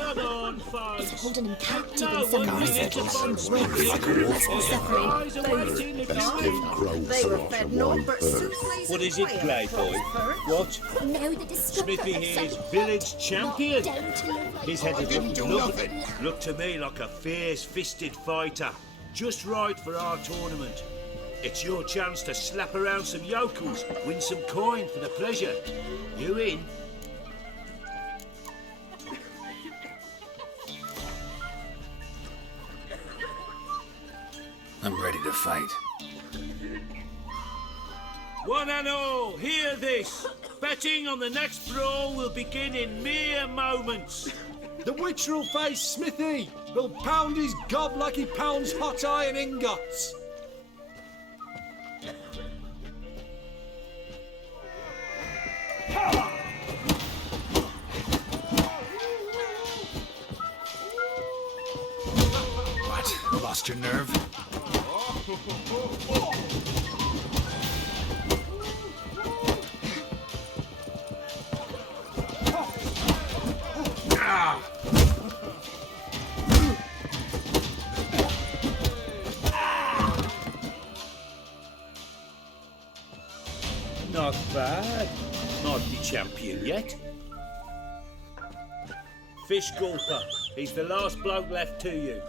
Come on, folks. It's holding him captive No in some one needs to find eyes awaiting the Best give guy. Crow Perch a wide berth. What is it, Playboy? What? No, the discovery Smithy of here's some- village champion. Not down to live like He's headed didn't do nothing. Look to me like a fierce-fisted fighter. Just right for our tournament. It's your chance to slap around some yokels, win some coin for the pleasure. You in? I'm ready to fight. One and all, hear this. Betting on the next brawl will begin in mere moments. The witcher will face Smithy. He'll pound his gob like he pounds hot iron ingots. What? Lost your nerve? Not bad. Might be champion yet. Fish Gulper. He's the last bloke left to you.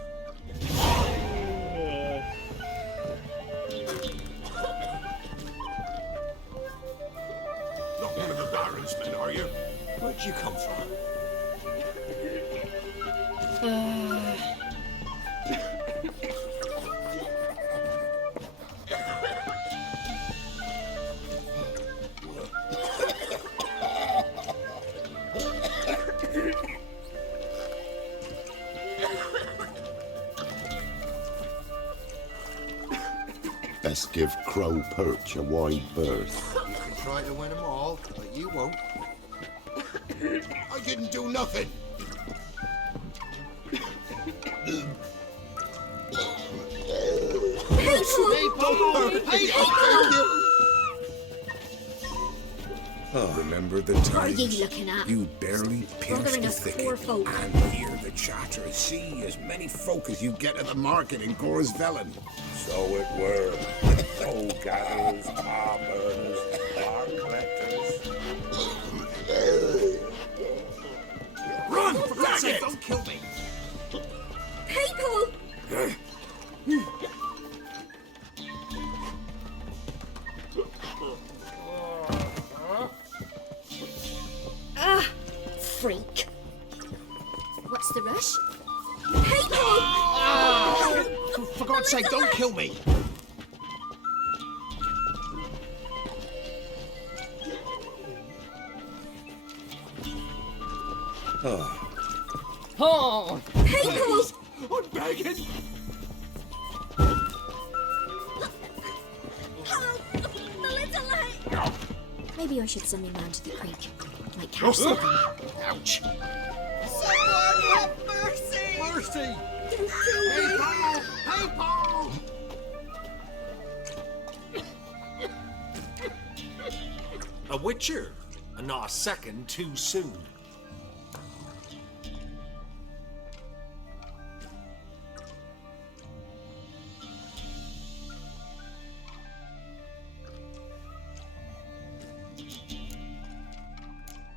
Not one of the Baron's men, are you? Where'd you come from? Best give Crow Perch a wide berth. You can try to win them all, but you won't. I didn't do nothing. Remember the What are times you looking at? you barely pierced Bothering the us thicket poor folk. and hear the chatter, see as many folk as you get at the market in Gorsvellen. So it were. Coal gatherers, farmers, bar collectors. Run, for God's sake! Don't kill me! People! Ah, freak. What's the rush? People! For God's sake, don't kill me! Oh, People! I'm begging. A little late! Maybe I should send him round to the creek. Might catch something. Ouch! Someone have mercy! Mercy. Hey, Paul! Hey, Paul! A witcher, and not a second too soon.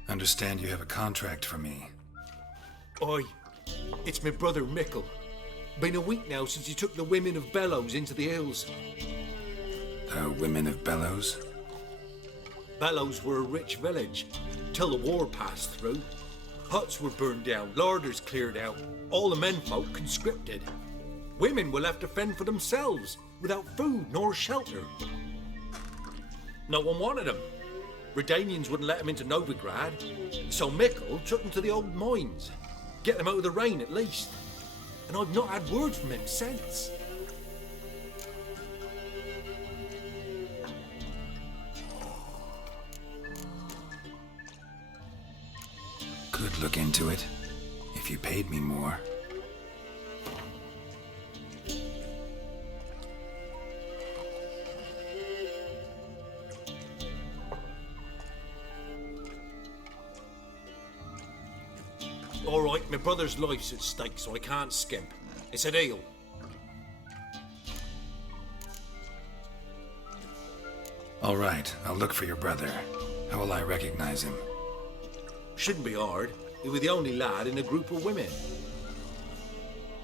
Understand you have a contract for me. Oi, it's my brother Mickle. Been a week now since you took the women of Bellows into the hills. The women of Bellows? Bellows were a rich village, till the war passed through. Huts were burned down, larders cleared out, all the menfolk conscripted. Women were left to fend for themselves, without food nor shelter. No one wanted them. Redanians wouldn't let them into Novigrad, so Mickle took them to the old mines. Get them out of the rain at least. And I've not had word from him since. Could look into it, if you paid me more. All right, my brother's life's at stake, so I can't skimp. It's a deal. All right, I'll look for your brother. How will I recognize him? Shouldn't be hard. He was the only lad in a group of women.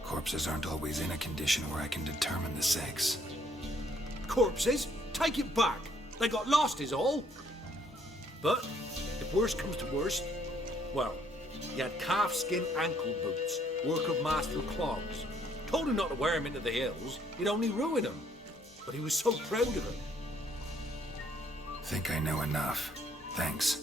Corpses aren't always in a condition where I can determine the sex. Corpses? Take it back. They got lost is all. But if worst comes to worst, well, he had calfskin ankle boots, work of master clogs. Told him not to wear him into the hills, he'd only ruin him. But he was so proud of him. Think I know enough. Thanks.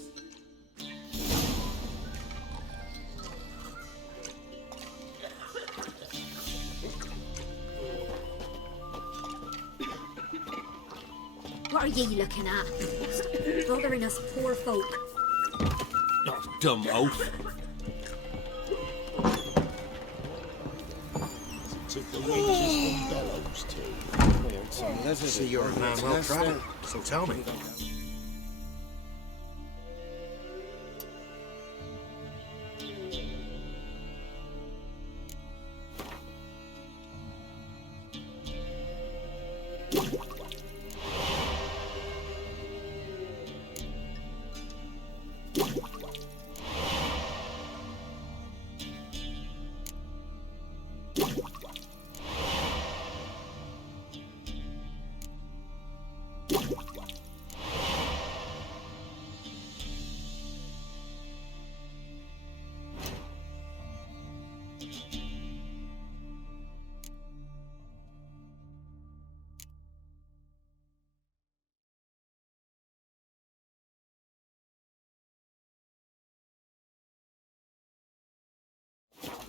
What are ye looking at? Stop bothering us poor folk. Oh, dumb oaf. Took the wenches from Bellows too. See, you're a man well travelled, so tell me.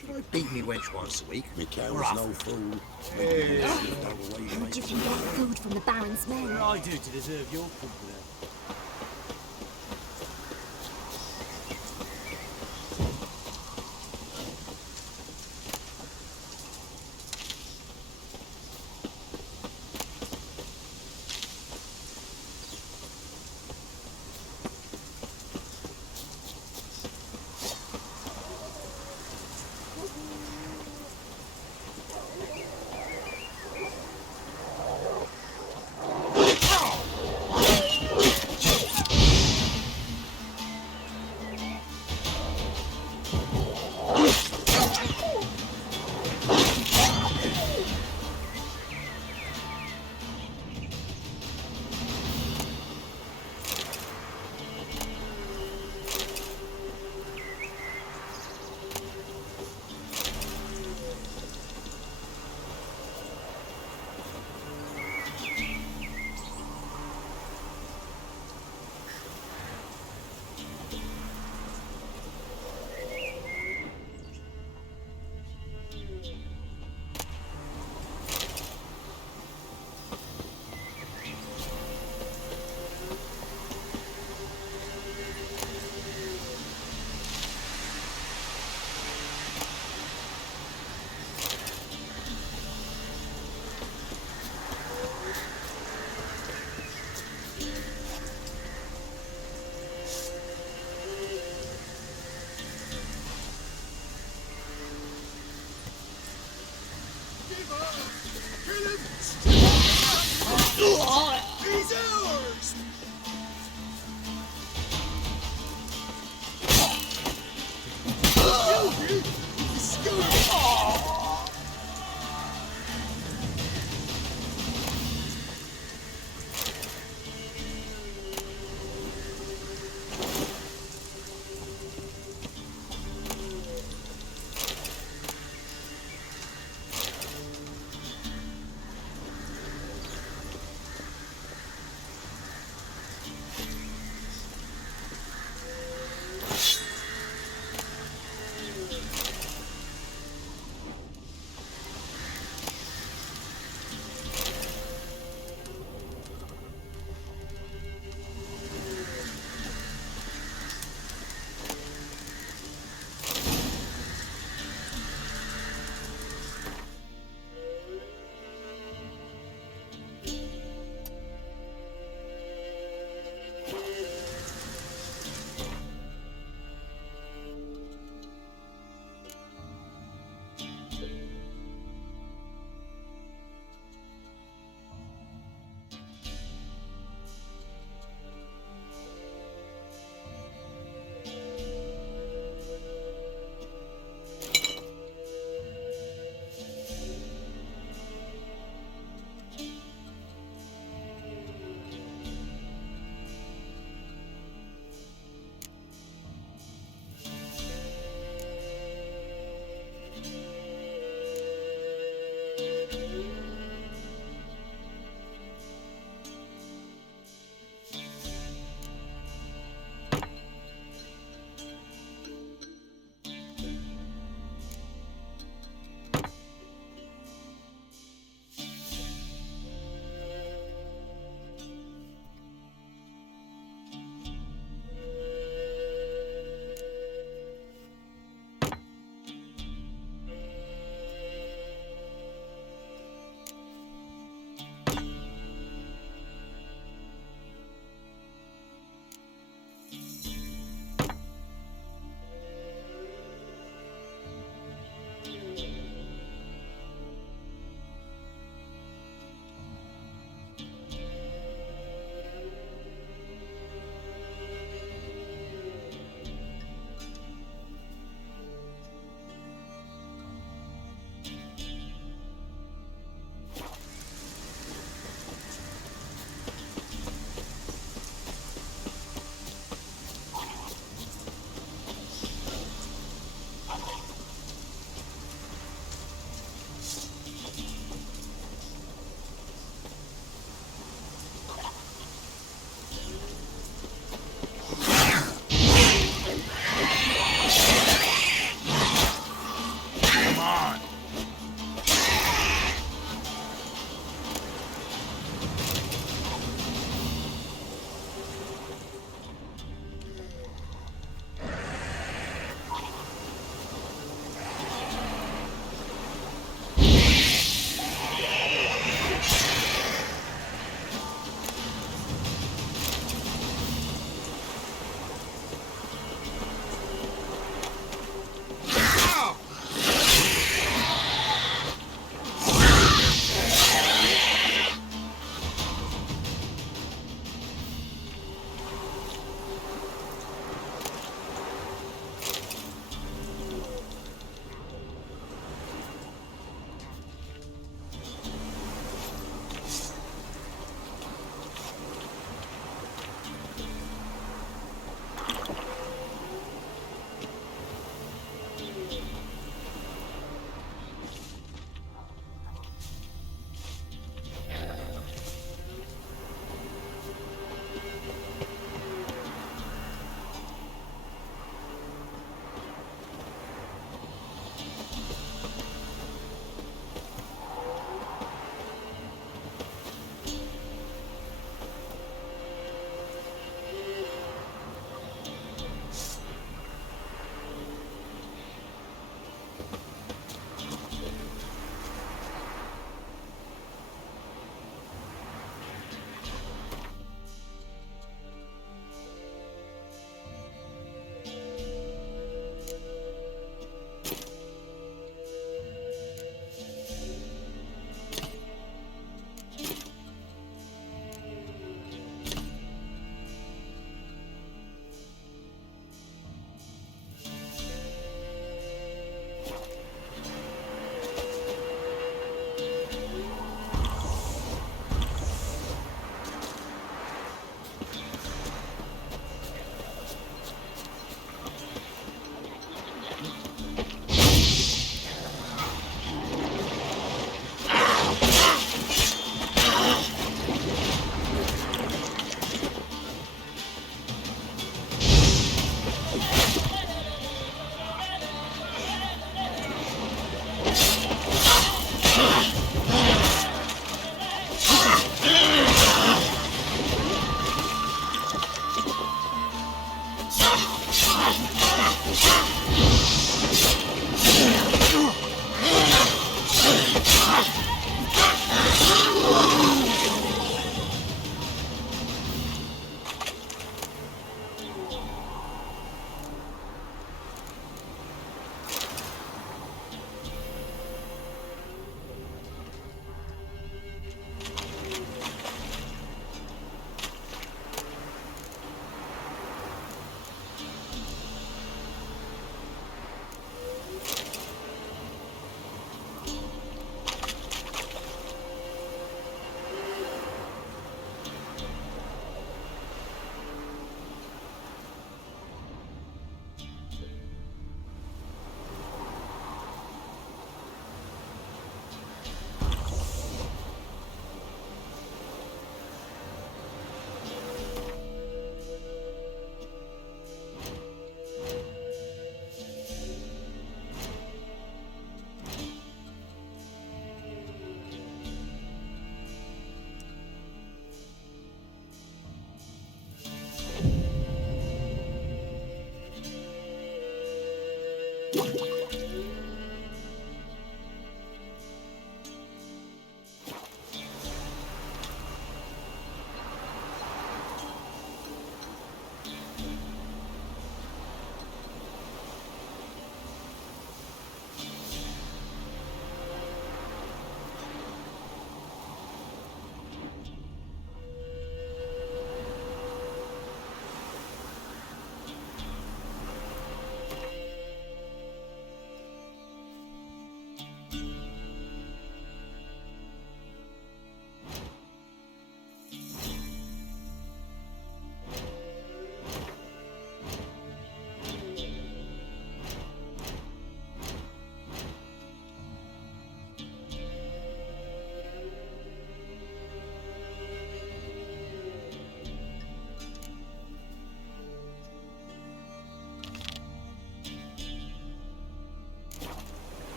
Should I beat me wench once a week? Me cow's no fool. How'd you get food from the Baron's men? I do to deserve your company.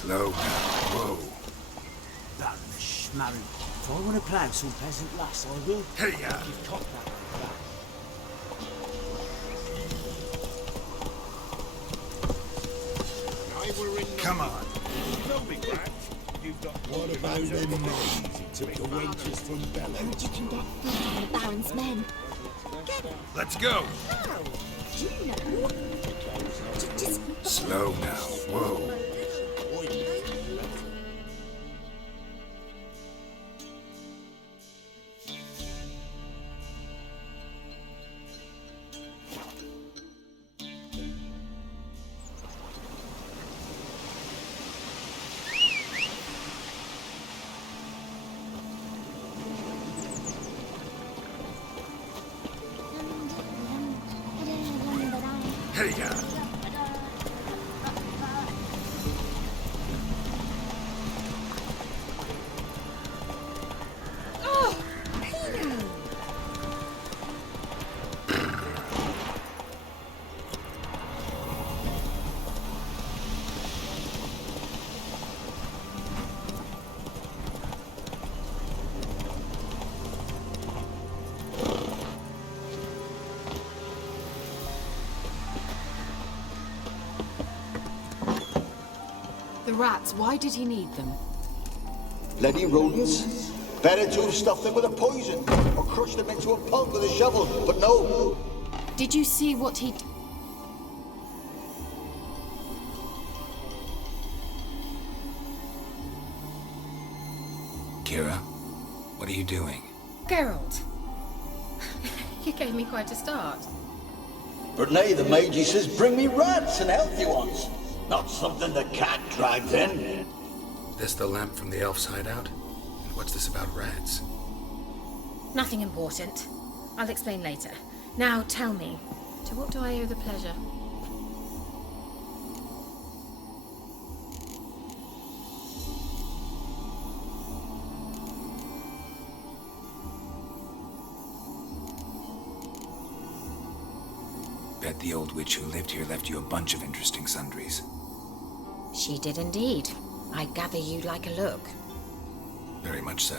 Slow. Whoa. Baron the Schmarren. If I want to plough some peasant lass, I will. Hey, You've cocked that like that. Come on. What about them knives he took the wenches from Bella? You can get food from the Baron's men. Let's go. How? Do you know? Just Slow now. Whoa. Hey, The rats, why did he need them? Bloody rodents. Better to have stuffed them with a poison, or crushed them into a pulp with a shovel, but no. Did you see what he... Kira, what are you doing? Geralt. You gave me quite a start. But nay, the mage says, bring me rats and healthy ones. Not something the cat dragged in. This the lamp from the elf's hideout? And what's this about rats? Nothing important. I'll explain later. Now tell me, to what do I owe the pleasure? Bet the old witch who lived here left you a bunch of interesting sundries. She did indeed. I gather you'd like a look. Very much so.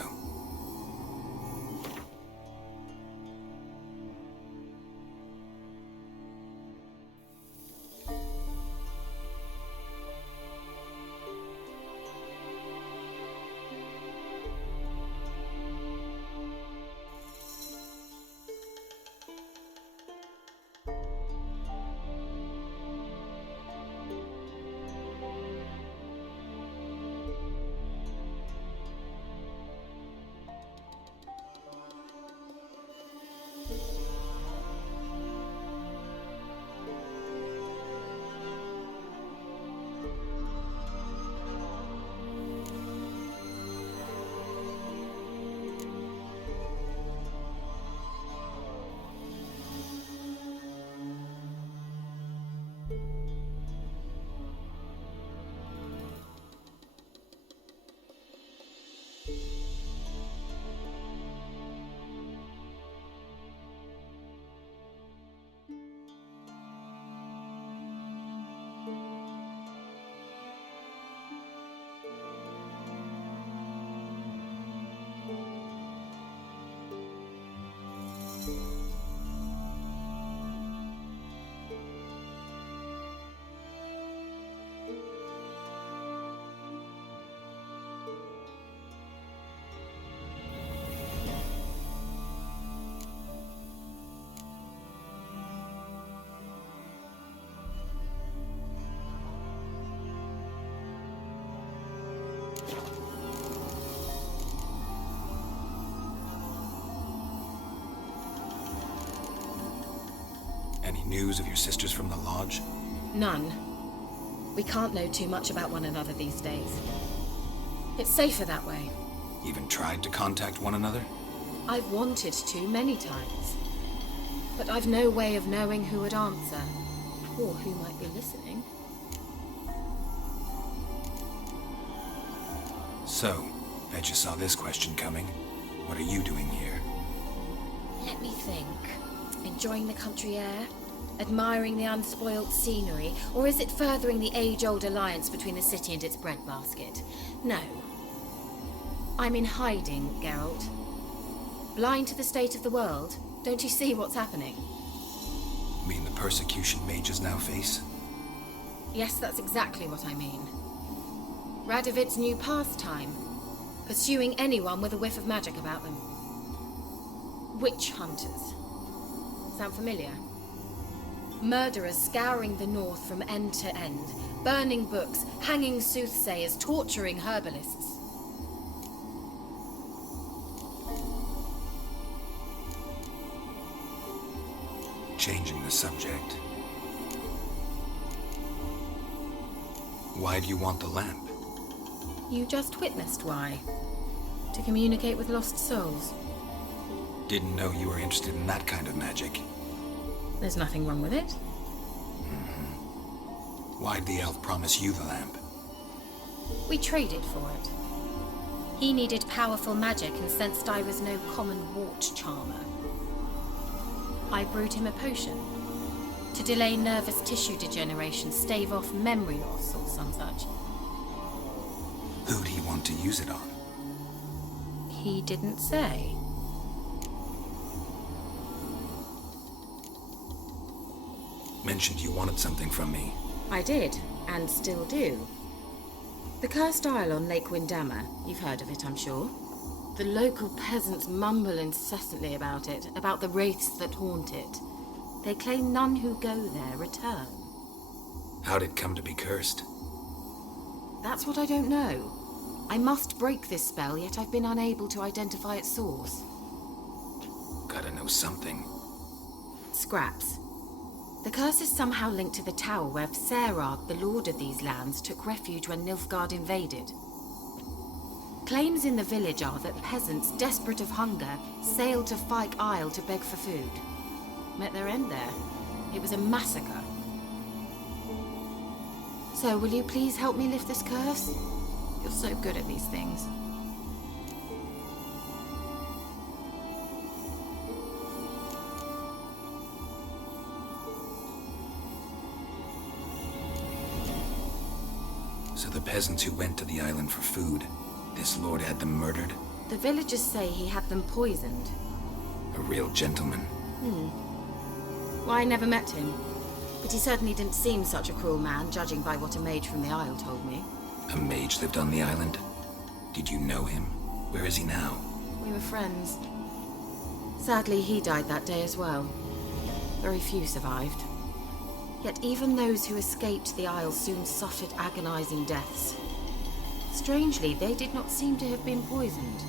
news of your sisters from the lodge? None. We can't know too much about one another these days. It's safer that way. Even tried to contact one another? I've wanted to many times. But I've no way of knowing who would answer, or who might be listening. So, bet you saw this question coming. What are you doing here? Let me think. Enjoying the country air? Admiring the unspoilt scenery? Or is it furthering the age-old alliance between the city and its breadbasket? No. I'm in hiding, Geralt. Blind to the state of the world? Don't you see what's happening? Mean the persecution mages now face? Yes, that's exactly what I mean. Radovid's new pastime. Pursuing anyone with a whiff of magic about them. Witch hunters. Sound familiar? Murderers scouring the north from end to end. Burning books, hanging soothsayers, torturing herbalists. Changing the subject. Why do you want the lamp? You just witnessed why. To communicate with lost souls. Didn't know you were interested in that kind of magic. There's nothing wrong with it. Why'd the elf promise you the lamp? We traded for it. He needed powerful magic and sensed I was no common wart charmer. I brewed him a potion. To delay nervous tissue degeneration, stave off memory loss or some such. Who'd he want to use it on? He didn't say. Mentioned you wanted something from me. I did, and still do. The cursed isle on Lake Windammer. You've heard of it, I'm sure. The local peasants mumble incessantly about it, about the wraiths that haunt it. They claim none who go there return. How'd it come to be cursed? That's what I don't know. I must break this spell, yet I've been unable to identify its source. Gotta know something. Scraps. The curse is somehow linked to the tower where Serag, the lord of these lands, took refuge when Nilfgaard invaded. Claims in the village are that peasants, desperate of hunger, sailed to Fyke Isle to beg for food. Met their end there. It was a massacre. So, will you please help me lift this curse? You're so good at these things. So the peasants who went to the island for food, this lord had them murdered? The villagers say he had them poisoned. A real gentleman. Well, I never met him. But he certainly didn't seem such a cruel man, judging by what a mage from the Isle told me. A mage lived on the island? Did you know him? Where is he now? We were friends. Sadly, he died that day as well. Very few survived. Yet even those who escaped the Isle soon suffered agonizing deaths. Strangely, they did not seem to have been poisoned.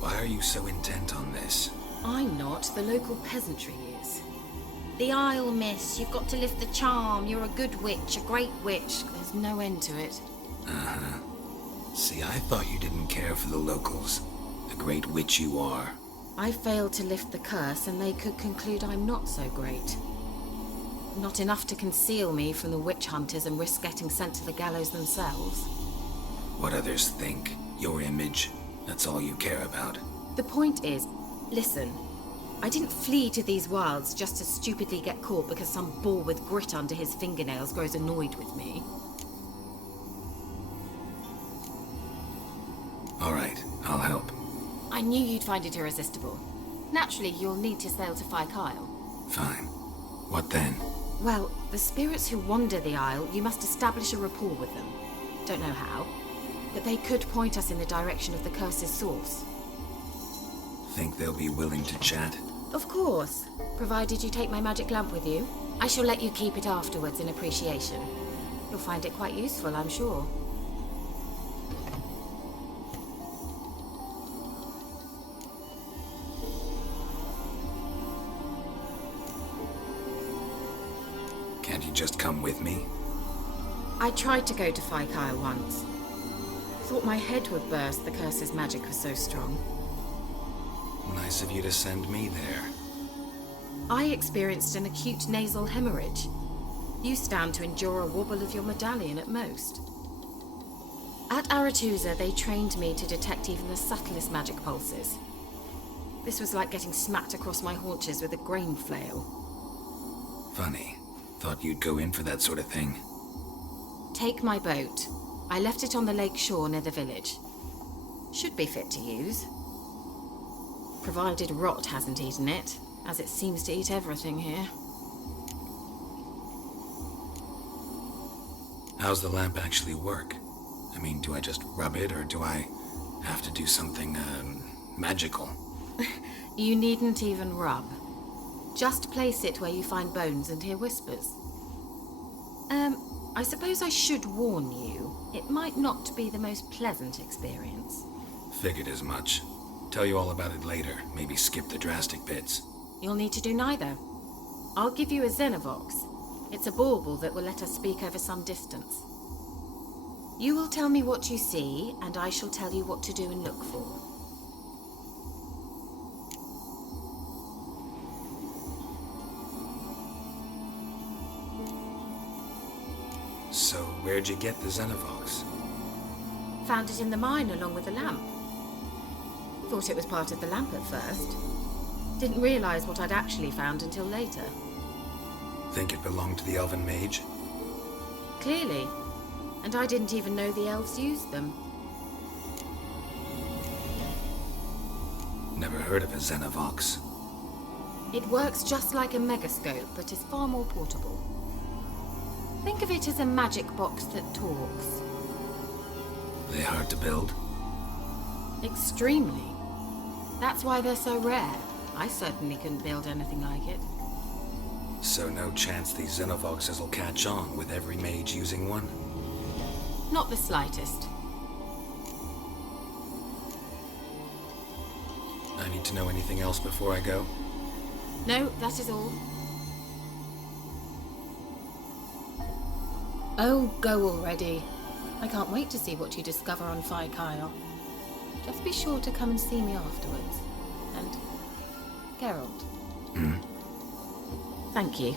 Why are you so intent on this? I'm not. The local peasantry is. The Isle, miss. You've got to lift the charm. You're a good witch, a great witch. There's no end to it. Uh-huh. See, I thought you didn't care for the locals. The great witch you are. I failed to lift the curse, and they could conclude I'm not so great. Not enough to conceal me from the witch hunters and risk getting sent to the gallows themselves. What others think, your image, that's all you care about. The point is, listen, I didn't flee to these wilds just to stupidly get caught because some boar with grit under his fingernails grows annoyed with me. All right, I'll help. I knew you'd find it irresistible. Naturally, you'll need to sail to Fyke Isle. Fine. What then? Well, the spirits who wander the Isle, you must establish a rapport with them. Don't know how, but they could point us in the direction of the curse's source. Think they'll be willing to chat? Of course, provided you take my magic lamp with you. I shall let you keep it afterwards in appreciation. You'll find it quite useful, I'm sure. you just come with me? I tried to go to Phaikyle once. Thought my head would burst, the curse's magic was so strong. Nice of you to send me there. I experienced an acute nasal hemorrhage. You stand to endure a wobble of your medallion at most. At Aretusa, they trained me to detect even the subtlest magic pulses. This was like getting smacked across my haunches with a grain flail. Funny. Thought you'd go in for that sort of thing. Take my boat. I left it on the lake shore near the village. Should be fit to use. Provided rot hasn't eaten it, as it seems to eat everything here. How's the lamp actually work? I mean, do I just rub it, or do I have to do something, magical? You needn't even rub. Just place it where you find bones and hear whispers. I suppose I should warn you, it might not be the most pleasant experience. Figured as much. Tell you all about it later, maybe skip the drastic bits. You'll need to do neither. I'll give you a Xenovox. It's a bauble that will let us speak over some distance. You will tell me what you see, and I shall tell you what to do and look for. So, where'd you get the Xenovox? Found it in the mine along with the lamp. Thought it was part of the lamp at first. Didn't realize what I'd actually found until later. Think it belonged to the elven mage? Clearly. And I didn't even know the elves used them. Never heard of a Xenovox. It works just like a megascope, but is far more portable. Think of it as a magic box that talks. They hard to build? Extremely. That's why they're so rare. I certainly couldn't build anything like it. So no chance these Xenovoxes will catch on with every mage using one? Not the slightest. I need to know anything else before I go? No, that is all. Oh, go already. I can't wait to see what you discover on Phaikyle. Just be sure to come and see me afterwards. And Geralt. Hmm? Thank you.